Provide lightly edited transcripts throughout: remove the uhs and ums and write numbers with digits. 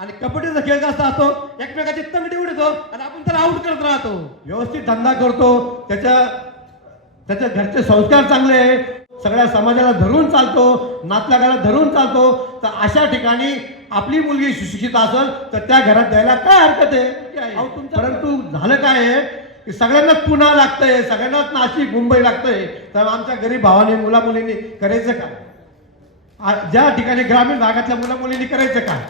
आणि कबड्डीचा खेळ कसा असतो, एकमेकाची तंगडी उडतो आणि आपण त्याला आउट करत राहतो. व्यवस्थित धंदा करतो, त्याच्या घरचे संस्कार चांगले आहे, सगळ्या समाजाला धरून चालतो, नातलगाला धरून चालतो. तर अशा ठिकाणी आपली मुलगी सुशिक्षित असेल तर त्या घरात द्यायला काय हरकत आहे. परंतु झालं काय आहे की सगळ्यांनाच पुणे लागतंय, सगळ्यांनाच नाशिक मुंबई लागतंय. तर आमच्या गरीब भावाने मुला मुलींनी करायचं काय, ज्या ठिकाणी ग्रामीण भागातल्या मुला मुलींनी करायचं काय,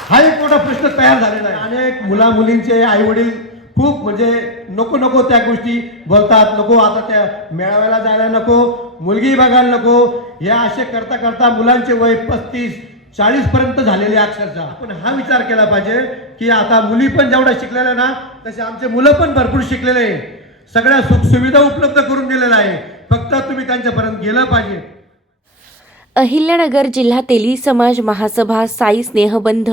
हा एक मोठा प्रश्न तयार झालेला आहे. अनेक मुला मुलींचे आई वडील खूप म्हणजे नको नको त्या गोष्टी बोलतात. नको आता त्या मेळाव्याला जायला नको, मुलगी बघायला नको, हे असे करता करता मुलांचे वय 35-40 पर्यंत झालेले अक्षरशः. आपण हा विचार केला पाहिजे की आता मुली पण जेवढ्या शिकलेल्या ना तसे आमचे मुलं पण भरपूर शिकलेले आहे, सगळ्या सुखसुविधा उपलब्ध करून दिलेल्या आहे. फक्त तुम्ही त्यांच्यापर्यंत गेलं पाहिजे. अहिल्यानगर जिल्हा तेली समाज महासभा साई स्नेहबंध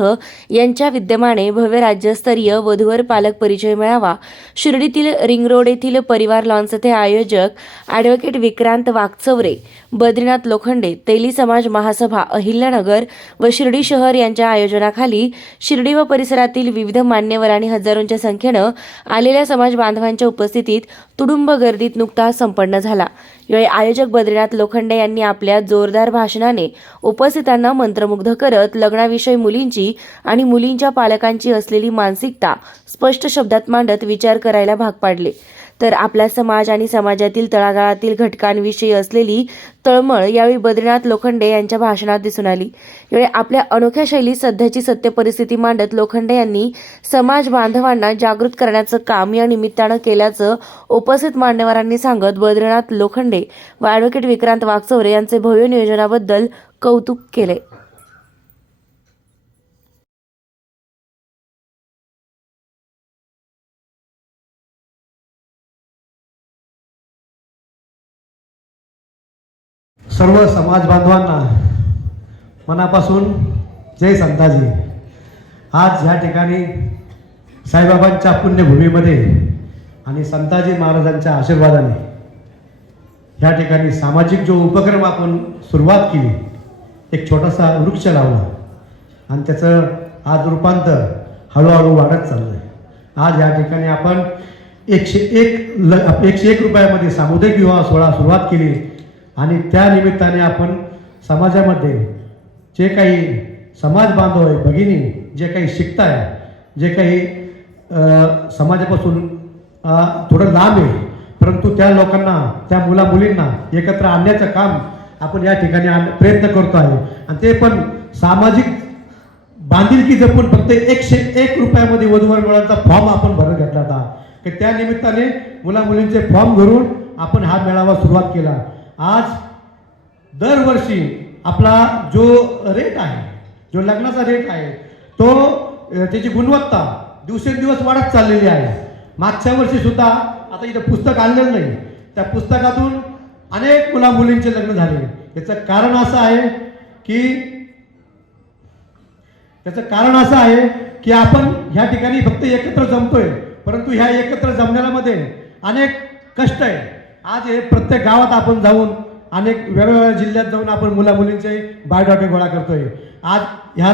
यांच्या विद्यमाने भव्य राज्यस्तरीय वधूवर पालक परिचय मेळावा शिर्डीतील रिंग रोड येथील परिवार लॉन्स येथे आयोजक ॲडव्होकेट विक्रांत वाकचौरे, बद्रीनाथ लोखंडे, तेली समाज महासभा अहिल्यानगर व शिर्डी शहर यांच्या आयोजनाखाली शिर्डी व परिसरातील विविध मान्यवर आणि हजारोंच्या संख्येनं आलेल्या समाज बांधवांच्या उपस्थितीत तुडुंब गर्दीत नुकताच संपन्न झाला. यावेळी आयोजक बद्रीनाथ लोखंडे यांनी आपल्या जोरदार भाषणाने उपस्थितांना मंत्रमुग्ध करत लग्नाविषयी मुलींची आणि मुलींच्या पालकांची असलेली मानसिकता स्पष्ट शब्दात मांडत विचार करायला भाग पाडले. तर आपला समाज आणि समाजातील तळागाळातील घटकांविषयी असलेली तळमळ यावेळी बद्रीनाथ लोखंडे यांच्या भाषणात दिसून आली. यावेळी आपल्या अनोख्या शैलीत सध्याची सत्य परिस्थिती मांडत लोखंडे यांनी समाज बांधवांना जागृत करण्याचं काम या निमित्तानं केल्याचं उपस्थित मान्यवरांनी सांगत बद्रीनाथ लोखंडे व ॲडव्होकेट विक्रांत वाकचौरे यांचे भव्य नियोजनाबद्दल कौतुक केले. सर्व समाज बांधवांना मनापासून जय संताजी. आज ह्या ठिकाणी साईबाबांच्या पुण्यभूमीमध्ये आणि संताजी महाराजांच्या आशीर्वादाने ह्या ठिकाणी सामाजिक जो उपक्रम आपण सुरुवात केली, एक छोटासा वृक्ष लावला आणि त्याचं आज रूपांतर हळूहळू वाढत चाललं आहे. आज या ठिकाणी आपण 101 रुपयामध्ये सामुदायिक विवाह सोहळा सुरुवात केली आणि त्या निमित्ताने आपण समाजामध्ये जे काही समाज बांधव आहे, भगिनी जे काही शिकताय, जे काही समाजापासून थोडं लांब आहे, परंतु त्या लोकांना, त्या मुला मुलींना एकत्र आणण्याचं काम आपण या ठिकाणी प्रयत्न करतो आहे. आणि ते पण सामाजिक बांधिलकी जपून फक्त 101 रुपयामध्ये वधूवर मेळाव्याचा फॉर्म आपण भरून घेतला होता की त्या निमित्ताने मुला मुलींचे फॉर्म भरून आपण हा मेळावा सुरुवात केला. आज दरवर्षी आपला जो रेट आहे, जो लग्नाचा रेट आहे, तो त्याची गुणवत्ता दिवसेंदिवस वाढत चाललेली आहे. मागच्या वर्षी सुद्धा आता इथं पुस्तक आणलेलं नाही, त्या पुस्तकातून अनेक मुला मुलींचे लग्न झाले. याचं कारण असं आहे की आपण ह्या ठिकाणी फक्त एकत्र जमतोय, परंतु ह्या एकत्र जमण्यामध्ये अनेक कष्ट आहे. आज हे प्रत्येक गावात आपण जाऊन अनेक वेगवेगळ्या जिल्ह्यात जाऊन आपण मुला मुलींचे बायोडाटे गोळा करतोय. आज ह्या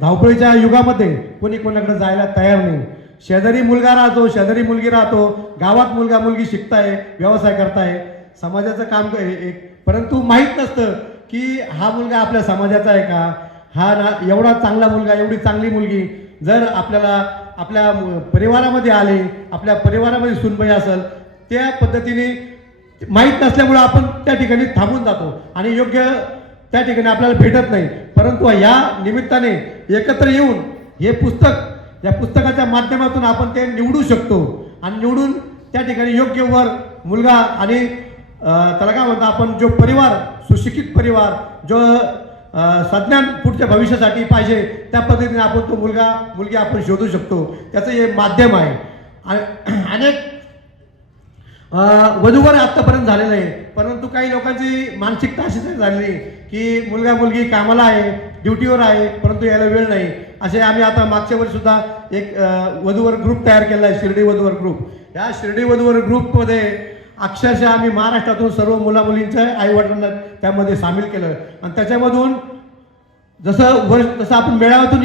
धावपळीच्या युगामध्ये कोणी कोणाकडे जायला तयार नाही. शेजारी मुलगा राहतो, शेजारी मुलगी राहतो, गावात मुलगा मुलगी शिकताय, व्यवसाय करताय, समाजाचं काम एक, परंतु माहीत नसतं की हा मुलगा आपल्या समाजाचा आहे का, हा ना एवढा चांगला मुलगा, एवढी चांगली मुलगी जर आपल्याला आपल्या परिवारामध्ये आले, आपल्या परिवारामध्ये सुनबाई असेल, त्या पद्धतीने माहीत नसल्यामुळं आपण त्या ठिकाणी थांबून जातो आणि योग्य त्या ठिकाणी आपल्याला भेटत नाही. परंतु या निमित्ताने एकत्र येऊन हे पुस्तक, या पुस्तकाच्या माध्यमातून आपण ते निवडू शकतो आणि निवडून त्या ठिकाणी योग्य वर मुलगा आणि त्याला काय म्हणतो आपण, जो परिवार, सुशिक्षित परिवार, जो सज्ञान पुढच्या भविष्यासाठी पाहिजे त्या पद्धतीने आपण तो मुलगा मुलगी आपण शोधू शकतो. त्याचं हे माध्यम आहे. अनेक वधूवर आत्तापर्यंत झालेलं आहे, परंतु काही लोकांची मानसिकता अशी झालेली की मुलगा मुलगी कामाला आहे, ड्युटीवर आहे, परंतु यायला वेळ नाही. असे आम्ही आता मागच्या वर्षी सुद्धा एक वधूवर ग्रुप तयार केला आहे, शिर्डी वधूवर ग्रुप. या शिर्डी वधूवर ग्रुपमध्ये अक्षरशः आम्ही महाराष्ट्रातून सर्व मुला मुलींच्या आईवडिलांना त्यामध्ये सामील केलं आणि त्याच्यामधून जसं आपण मेळाव्यातून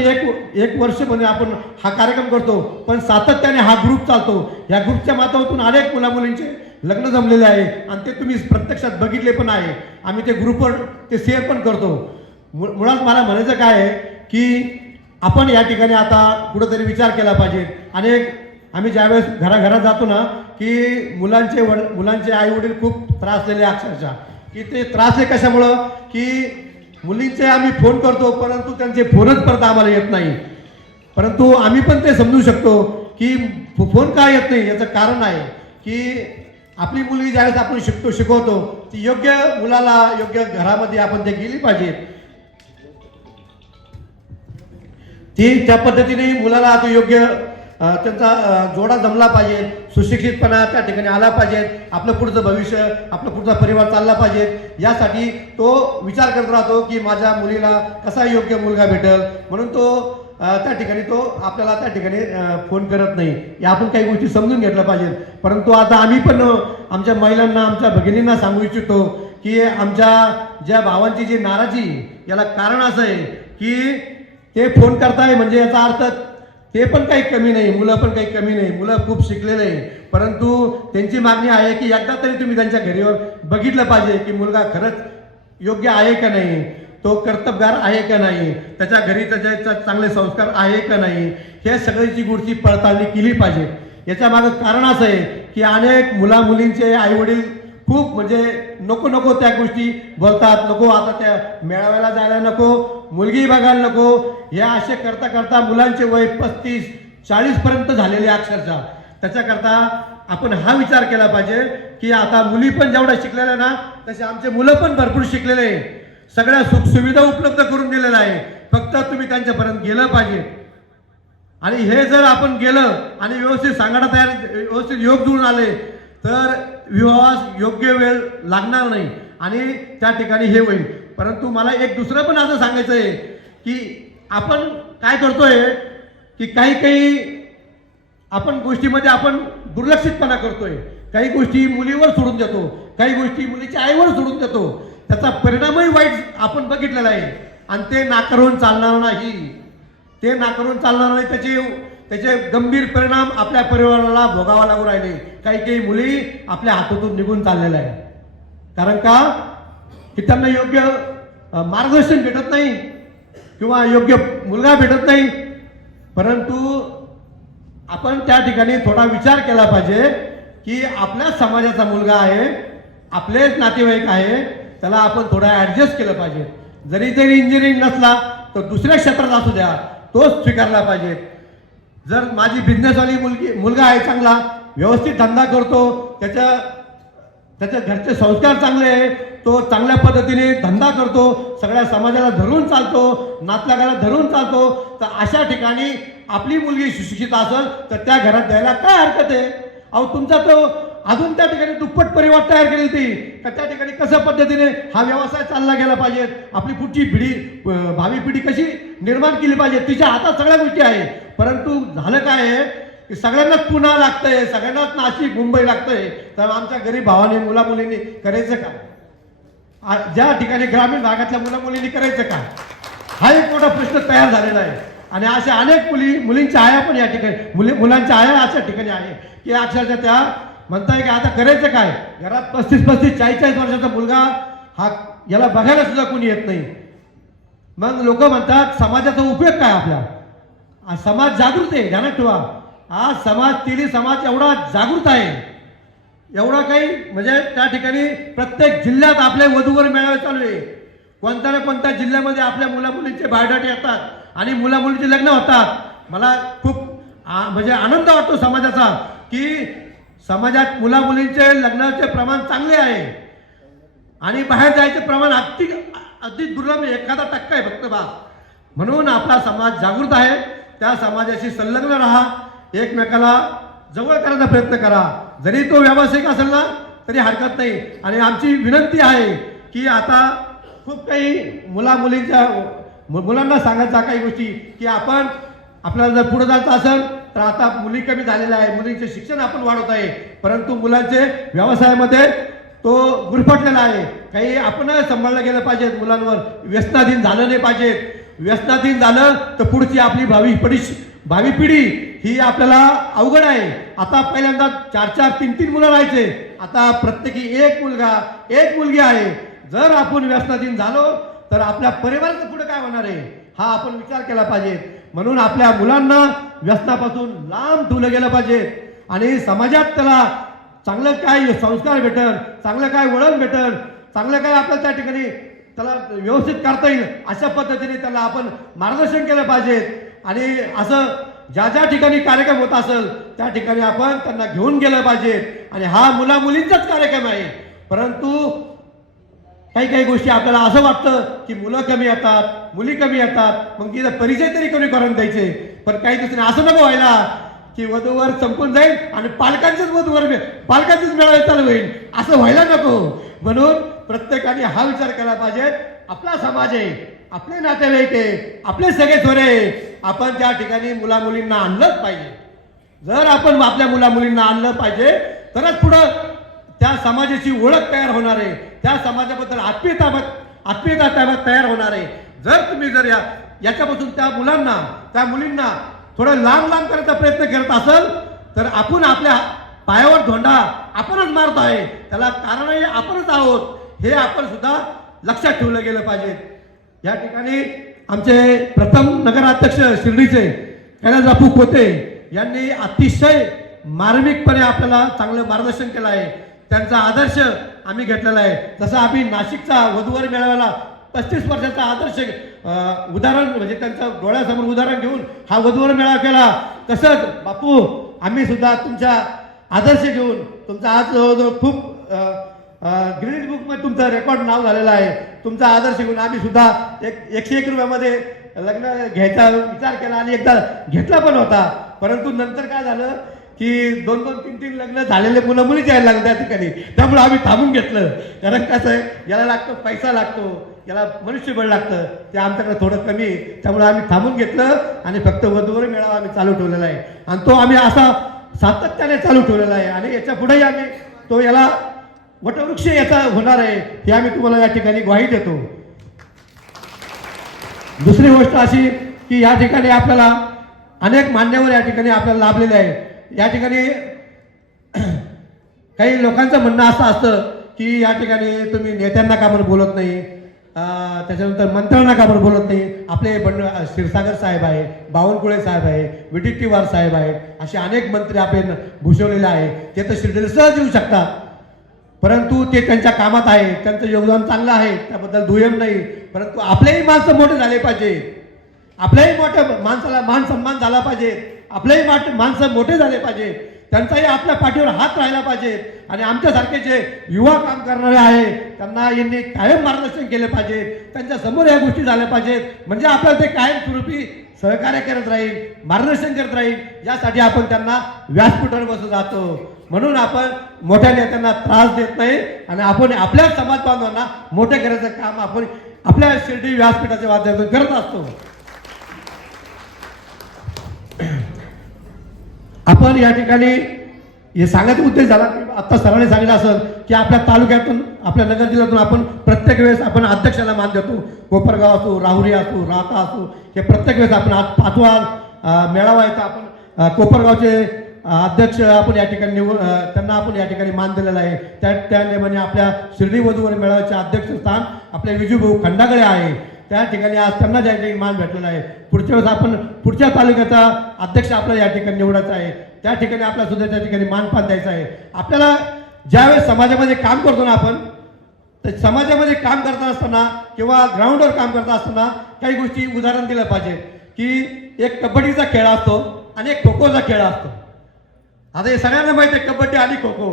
एक वर्षपणे आपण हा कार्यक्रम करतो, पण सातत्याने हा ग्रुप चालतो. या ग्रुपच्या माध्यमातून अनेक मुलामुलींचे लग्न जमलेले आहे आणि ते तुम्ही प्रत्यक्षात बघितले पण आहे. आम्ही ते ग्रुपवर ते शेअर पण करतो. मुळात मला म्हणायचं काय आहे की आपण या ठिकाणी आता कुठंतरी विचार केला पाहिजे. आम्ही ज्यावेळेस घराघरात जातो ना की मुलांचे आई वडील खूप त्रासलेले अक्षरशः, की ते त्रासले कशामुळं की मुलींचे आम्ही फोन करतो परंतु त्यांचे फोनच परत आम्हाला येत नाही. परंतु आम्ही पण ते समजू शकतो की फोन का येत नाही याचं कारण आहे की आपली मुलगी ज्यावेळेस आपण शिकवतो ती योग्य मुलाला योग्य घरामध्ये आपण ते गेली पाहिजे. ती त्या पद्धतीने मुलाला तो योग्य त्यांचा जोडा जमला पाहिजे, सुशिक्षितपणा त्या ठिकाणी आला पाहिजे, आपलं पुढचं भविष्य आपला पुढचा परिवार चालला पाहिजे. यासाठी तो विचार करत राहतो की माझ्या मुलीला कसा योग्य मुलगा भेटेल, म्हणून तो त्या ठिकाणी तो आपल्याला त्या ठिकाणी फोन करत नाही. या आपण काही गोष्टी समजून घेतल्या पाहिजेत. परंतु आता आम्ही पण आमच्या महिलांना आमच्या भगिनींना सांगू इच्छितो की आमच्या ज्या भावांची जी नाराजी याला कारण असं आहे की ते फोन करताय म्हणजे याचा अर्थ ते पण काही कमी नाही, मुलं पण काही कमी नाही, मुलं खूप शिकलेले आहे. परंतु त्यांची मागणी आहे की एकदा तरी तुम्ही त्यांच्या घरीवर बघितलं पाहिजे की मुलगा खरंच योग्य आहे का नाही, तो कर्तबगार आहे का नाही, त्याच्या घरी त्याच्या चांगले संस्कार आहे का नाही, हे सगळ्याची गोष्टी पडताळणी केली पाहिजे. याच्या मागं कारण असं आहे की अनेक मुलींचे आईवडील खूप म्हणजे नको त्या गोष्टी बोलतात. नको आता त्या मेळाव्याला जायला नको, मुलगी बघायला नको, हे असे करता करता मुलांचे वय 35-40 पर्यंत झालेले अक्षरशः. त्याच्याकरता आपण हा विचार केला पाहिजे की आता मुली पण जेवढ्या शिकलेल्या ना तसे आमचे मुलं पण भरपूर शिकलेले आहे, सगळ्या सुखसुविधा उपलब्ध करून दिलेल्या आहे. फक्त तुम्ही त्यांच्यापर्यंत गेलं पाहिजे. आणि हे जर आपण गेलं आणि व्यवस्थित सांगाडा तयार व्यवस्थित योग जुळून आले तर विवाहास योग्य वेळ लागणार नाही आणि त्या ठिकाणी हे होईल. परंतु मला एक दुसरं पण असं सांगायचं आहे की आपण काय करतोय की काही आपण गोष्टीमध्ये आपण दुर्लक्षितपणा करतोय. काही गोष्टी मुलीवर सोडून देतो, काही गोष्टी मुलीच्या आईवर सोडून देतो. त्याचा परिणामही वाईट आपण बघितलेला आहे आणि ते नाकारून चालणार नाही. ते नाकारून चालणार नाही. त्याचे गंभीर परिणाम आपल्या परिवाराला भोगावा लागू राहिले. काही मुली आपल्या हातातून निघून चाललेल्या आहे. कारण का की त्यांना योग्य मार्गदर्शन भेटत नाही किंवा योग्य मुलगा भेटत नाही. परंतु आपण त्या ठिकाणी थोडा विचार केला पाहिजे की आपल्या समाजाचा मुलगा आहे, आपलेच नातेवाईक आहे, त्याला आपण थोडा ॲडजस्ट केलं पाहिजे. जरी इंजिनिअरिंग नसला तर दुसऱ्या क्षेत्रात असू द्या, तोच स्वीकारला पाहिजे. जर माझी बिझनेसवाली मुलगा आहे, चांगला व्यवस्थित धंदा करतो, त्याच्या घरचे संस्कार चांगले आहे, तो चांगल्या पद्धतीने धंदा करतो, सगळ्या समाजाला धरून चालतो, नातलगाला धरून चालतो, तर अशा ठिकाणी आपली मुलगी सुशिक्षित असेल तर त्या घरात द्यायला काय हरकत आहे. अहो तुमचा तो अजून त्या ठिकाणी दुप्पट परिवार तयार केली ती का त्या ठिकाणी कशा पद्धतीने हा व्यवसाय चालला गेला पाहिजे, आपली पुढची भावी पिढी कशी निर्माण केली पाहिजे, तिच्या हातात सगळ्या गोष्टी आहे. परंतु झालं काय आहे की सगळ्यांनाच पुणे लागतंय, सगळ्यांनाच नाशिक मुंबई लागतंय. तर आमच्या गरीब भावाने मुलामुलींनी करायचं का? ज्या ठिकाणी ग्रामीण भागातल्या मुलामुलींनी करायचं का? हा एक मोठा प्रश्न तयार झालेला आहे. आणि अशा अनेक मुलींच्या आया पण या ठिकाणी मुलांच्या आया अशा ठिकाणी आहे की अक्षरशः त्या म्हणताय की आता करायचं काय? घरात 35-40 वर्षाचा मुलगा हा याला बघायला सुद्धा कोणी येत नाही. मग लोक म्हणतात समाजाचा उपयोग काय आपला? समाज जागृत आहे, ध्यानात ठेवा. आज तेली समाज एवढा जागृत आहे, एवढा काही म्हणजे त्या ठिकाणी प्रत्येक जिल्ह्यात आपले वधूवर मेळावे चालू आहे. कोणत्या ना कोणत्या जिल्ह्यामध्ये आपल्या मुलामुलींचे बायोडाटे येतात आणि मुलामुलींचे लग्न होतात. मला खूप म्हणजे आनंद वाटतो समाजाचा की समाजात मुलामुलींचे लग्नाचे प्रमाण चांगले आहे आणि बाहेर जायचे प्रमाण अगदी दुर्लभ, एखादा टक्का आहे फक्त बा. म्हणून आपला समाज जागृत आहे. त्या समाजाशी संलग्न राहा, एकमेकाला जवळ करायचा प्रयत्न करा. जरी तो व्यावसायिक असेल ना तरी हरकत नाही. आणि आमची विनंती आहे की आता खूप काही मुलांना सांगायच्या काही गोष्टी की आपल्याला जर पुढे जायचं असेल तर आता मुली कमी झालेल्या आहे, मुलींचे शिक्षण आपण वाढवत आहे, परंतु मुलांचे व्यवसायामध्ये तो गुरफटलेला आहे. काही आपण सांभाळलं गेलं पाहिजे, मुलांवर व्यसनाधीन झालं नाही पाहिजे. व्यसनाधीन झालं तर पुढची आपली भावी पिढी ही आपल्याला अवघड आहे. आता पहिल्यांदा 4-4, 3-3 मुलं राहायचे, आता प्रत्येकी एक मुलगा एक मुलगी आहे. जर आपण व्यसनाधीन झालो तर आपल्या परिवाराचं पुढे काय होणार आहे हा आपण विचार केला पाहिजे. म्हणून आपल्या मुलांना व्यसनापासून लांब ठेवलं गेलं पाहिजे आणि समाजात त्याला चांगलं काय संस्कार भेटल, चांगलं काय वळण भेटल, चांगलं काय आपल्याला त्या ठिकाणी त्याला व्यवस्थित करता येईल अशा पद्धतीने त्याला आपण मार्गदर्शन केलं पाहिजे. आणि असं ज्या ज्या ठिकाणी कार्यक्रम होत असेल त्या ठिकाणी आपण त्यांना घेऊन गेलं पाहिजे. आणि हा मुला-मुलींचाच कार्यक्रम आहे, परंतु काही गोष्टी आपल्याला असं वाटतं की मुलं कमी येतात, मुली कमी येतात, मग तिचा परिचय तरी कोणी करून द्यायचे. पण काही दुसरे असं नको व्हायला की वधूवर संपून जाईल आणि पालकांचीच मेळावे चालू होईल, असं व्हायला नको. म्हणून प्रत्येकाने हा विचार केला पाहिजे, आपला समाज आहे, आपले नातेवाईक आहे, आपले सगळे थोरे आहे, आपण त्या ठिकाणी मुला-मुलींना आणलंच पाहिजे. जर आपण आपल्या मुला-मुलींना आणलं पाहिजे तरच पुढं त्या समाजाची ओळख तयार होणार आहे, त्या समाजाबद्दल आत्मीयता तयार होणार आहे. जर याच्यापासून त्या मुलांना त्या मुलींना थोडं लांब करायचा प्रयत्न करत असेल तर आपण आपल्या पायावर धोंडा आपणच मारतो आहे, त्याला कारणही आपणच आहोत, हे आपण सुद्धा लक्षात ठेवलं गेलं पाहिजे. या ठिकाणी आमचे प्रथम नगराध्यक्ष शिर्डीचे कैलासबापू खोते यांनी अतिशय मार्मिकपणे आपल्याला चांगलं मार्गदर्शन केलं आहे. त्यांचा आदर्श आम्ही घेतलेला आहे. जसं आम्ही नाशिकचा वधूवर मेळाव्याला 35 वर्षाचा आदर्श उदाहरण म्हणजे त्यांचं डोळ्यासमोर उदाहरण घेऊन हा वधूवर मेळावा केला, तसंच बापू आम्ही सुद्धा तुमच्या आदर्श घेऊन तुमचा आज जवळजवळ खूप गिनीज बुकमध्ये तुमचं रेकॉर्ड नाव झालेलं आहे. तुमचा आदर्श घेऊन आम्ही सुद्धा 101 रुपयामध्ये लग्न घ्यायचा विचार केला आणि एकदा घेतला पण होता. परंतु नंतर काय झालं की 2-2, 3-3 लग्न झालेले मुलं मुली यायला लागले त्या ठिकाणी, त्यामुळे आम्ही थांबून घेतलं. कारण कसं आहे, याला लागतो पैसा लागतो, याला मनुष्यबळ लागतं, ते आमच्याकडे थोडं कमी आहे, त्यामुळे आम्ही थांबून घेतलं आणि फक्त वधूवर मेळावा आम्ही चालू ठेवलेला आहे. आणि तो आम्ही असा सातत्याने चालू ठेवलेला आहे आणि याच्या पुढेही आम्ही तो याला वटवृक्ष याचा होणार आहे हे आम्ही तुम्हाला या ठिकाणी ग्वाही देतो. दुसरी गोष्ट अशी की या ठिकाणी आपल्याला अनेक मान्यवर या ठिकाणी आपल्याला लाभलेले आहे. या ठिकाणी काही लोकांचं म्हणणं असं असतं की या ठिकाणी तुम्ही नेत्यांना का बरं बोलत नाही, त्याच्यानंतर मंत्र्यांना का बरं बोलत नाही. आपले क्षीरसागर साहेब आहे, बावनकुळे साहेब आहे, विटीट्टीवार साहेब आहे, असे अनेक मंत्री आपले भूषवलेले आहे. ते तर शिर्डीला सहज येऊ शकतात, परंतु ते त्यांच्या कामात आहे, त्यांचं योगदान चांगलं आहे, त्याबद्दल दुय्यम नाही. परंतु आपलेही माणसं मोठे झाले पाहिजे, आपल्याही मोठ्या माणसाला मान सन्मान झाला पाहिजे, आपल्याही माणसं मोठे झाले पाहिजे, त्यांचाही आपल्या पाठीवर हात राहिला पाहिजे. आणि आमच्यासारखे जे युवा काम करणारे आहे त्यांना यांनी कायम मार्गदर्शन केले पाहिजे, त्यांच्या समोर या गोष्टी झाल्या पाहिजेत, म्हणजे आपल्याला ते कायम स्वरूपी सहकार्य करत राहील, मार्गदर्शन करत राहील. यासाठी आपण त्यांना व्यासपीठावर बसत जातो. म्हणून आपण मोठ्या नेत्यांना त्रास देत नाही आणि आपण आपल्या समाज बांधवांना मोठे करायचं काम आपण आपल्या शिर्डी व्यासपीठाच्या माध्यमातून करत असतो. आपण या ठिकाणी हे सांगायचा उद्देश झाला की आता सरांनी सांगितलं असं की आपल्या तालुक्यातून आपल्या नगर जिल्ह्यातून आपण प्रत्येक वेळेस आपण अध्यक्षाला मान देतो. कोपरगाव असो, राहुरी असो, राहता असो, हे प्रत्येक वेळेस आपण आज 5वा मेळावा आहे तर आपण कोपरगावचे अध्यक्ष आपण या ठिकाणी त्यांना आपण या ठिकाणी मान दिलेला आहे. त्या नेमाने आपल्या शिर्डी वधूवर मेळाव्याचे अध्यक्षस्थान आपले विजूभाऊ खंडागळे आहे, त्या ठिकाणी आज त्यांना ज्या ठिकाणी मान भेटलेला आहे. पुढच्या वेळेस आपण पुढच्या तालुक्याचा अध्यक्ष आपल्याला या ठिकाणी निवडायचा आहे, त्या ठिकाणी आपल्याला सुद्धा त्या ठिकाणी मानपान द्यायचा आहे. आपल्याला ज्यावेळेस समाजामध्ये काम करतो ना आपण, तर समाजामध्ये काम करत असताना किंवा ग्राउंडवर काम करत असताना काही गोष्टी उदाहरण दिलं पाहिजे की एक कबड्डीचा खेळ असतो आणि एक खो खोचा खेळ असतो. आता हे सगळ्यांना माहिती आहे कबड्डी आणि खो खो.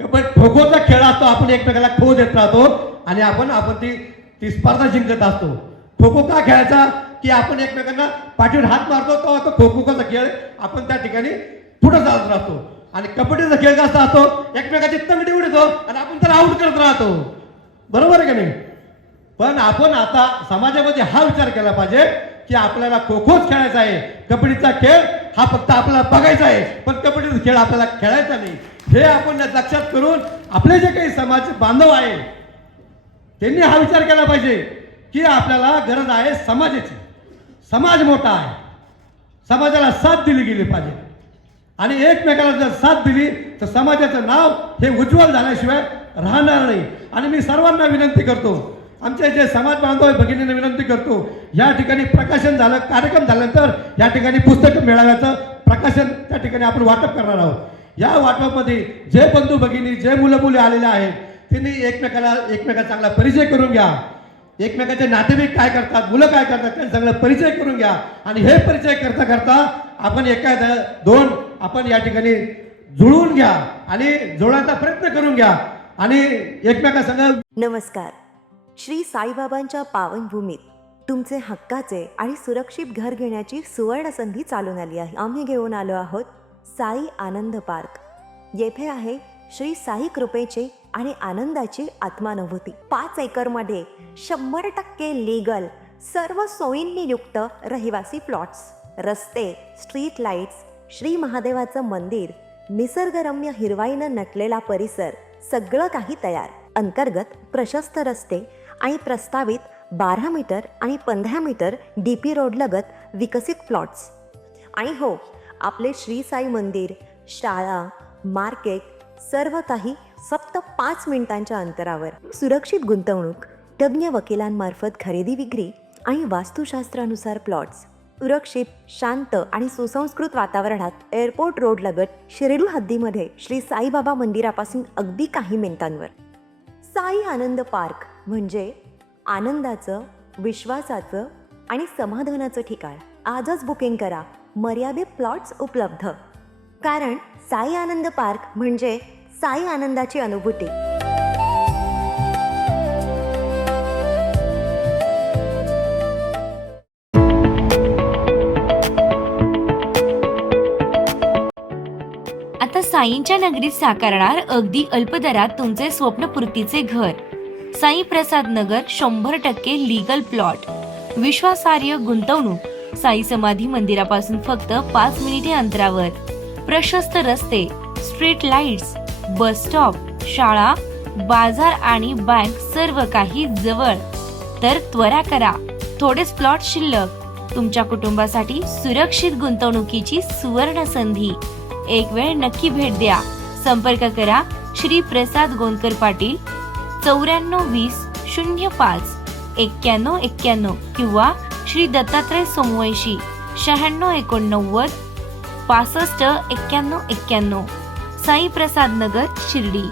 खो खोचा खेळ असतो, आपण एकमेकाला खो देत राहतो आणि आपण ती स्पर्धा जिंकत असतो. खो खो का खेळायचा की आपण एकमेकांना पाठीवर हात मारतो, तो खो खोचा खेळ आपण त्या ठिकाणी पुढे चालत राहतो. आणि कबड्डीचा खेळ कसा असतो, एकमेकाची तंगडी उडतो आणि आपण त्याला आउट करत राहतो, बरोबर आहे का नाही. पण आपण आता समाजामध्ये हा विचार केला पाहिजे की आपल्याला खो खोच खेळायचा आहे, कबड्डीचा खेळ हा फक्त आपल्याला बघायचा आहे, पण कबड्डीचा खेळ आपल्याला खेळायचा नाही. हे आपण लक्षात करून आपले जे काही समाज बांधव आहे त्यांनी हा विचार केला पाहिजे की आपल्याला गरज आहे समाजाची, समाज मोठा आहे, समाजाला साथ दिली गेली पाहिजे आणि एकमेकाला जर साथ दिली तर समाजाचं नाव हे उज्ज्वल झाल्याशिवाय राहणार नाही. आणि मी सर्वांना विनंती करतो, आमचे जे समाज बांधव आहे भगिनींना विनंती करतो, या ठिकाणी प्रकाशन झालं, कार्यक्रम झाल्यानंतर या ठिकाणी पुस्तक मेळाव्याचं प्रकाशन त्या ठिकाणी आपण वाटप करणार आहोत. या वाटपामध्ये जे बंधू भगिनी जे मुलं मुली आलेले आहेत त्यांनी एकमेकाचा चांगला परिचय करून घ्या. एकमेकाचे नातेवाईक काय करतात, मुलं काय करतात त्यांचा चांगला परिचय करून घ्या. आणि हे परिचय करता करता आपण दोन आपण या ठिकाणी जुळून घ्या आणि जुळण्याचा प्रयत्न करून घ्या आणि एकमेकांसंग. नमस्कार. श्री साईबाबांच्या पावनभूमीत तुमचे हक्काचे आणि सुरक्षित घर घेण्याची सुवर्ण संधी चालून आली आहे. आम्ही घेऊन आलो आहोत साई आनंद पार्क. येथे आहे श्री साई कृपेचे आणि आनंदाची आत्मानुभूती. 5 एकरमध्ये 100% लीगल सर्व सोयींनी युक्त रहिवासी प्लॉट्स, रस्ते, स्ट्रीट लाईट्स, श्री महादेवाचं मंदिर, निसर्गरम्य हिरवाईनं नटलेला परिसर, सगळं काही तयार. अंतर्गत प्रशस्त रस्ते आणि प्रस्तावित 12 मीटर आणि 15 मीटर DP रोडलगत विकसित प्लॉट्स. आणि हो, आपले श्री साई मंदिर, शाळा, मार्केट सर्व काही फक्त 5 मिनिटांच्या अंतरावर. सुरक्षित गुंतवणूक, तज्ज्ञ वकिलांमार्फत खरेदी विक्री आणि वास्तुशास्त्रानुसार प्लॉट्स. सुरक्षित, शांत आणि सुसंस्कृत वातावरणात एअरपोर्ट रोडलगत शिर्डी हद्दीमध्ये श्री साईबाबा मंदिरापासून अगदी काही मिनिटांवर. साई आनंद पार्क म्हणजे आनंदाचं, विश्वासाचं आणि समाधानाचं ठिकाण. आजच बुकिंग करा. मर्यादित प्लॉट्स उपलब्ध. कारण साई आनंद पार्क म्हणजे साई आनंदाची अनुभूती. आता साईंच्या नगरीत साकारणार अगदी अल्प दरात तुमचे स्वप्नपूर्तीचे घर. साई प्रसाद नगर 100% लीगल प्लॉट. विश्वासार्ह गुंतवणूक. साई समाधी मंदिरापासून फक्त 5 मिनिटे अंतरावर. प्रशस्त रस्ते, स्ट्रीट लाईट्स, बस स्टॉप, शाळा, बाजार आणि बँक सर्व काही जवळ. तर त्वरा करा, थोडेच प्लॉट शिल्लक. तुमच्या कुटुंबासाठी सुरक्षित गुंतवणुकीची सुवर्ण संधी. एक वेळ नक्की भेट द्या. संपर्क करा श्री प्रसाद गोंदकर पाटील 9420 05 91 किंवा श्री दत्तात्रय सोमवंशी 9689 65 91 91. साई प्रसाद नगर, शिर्डी.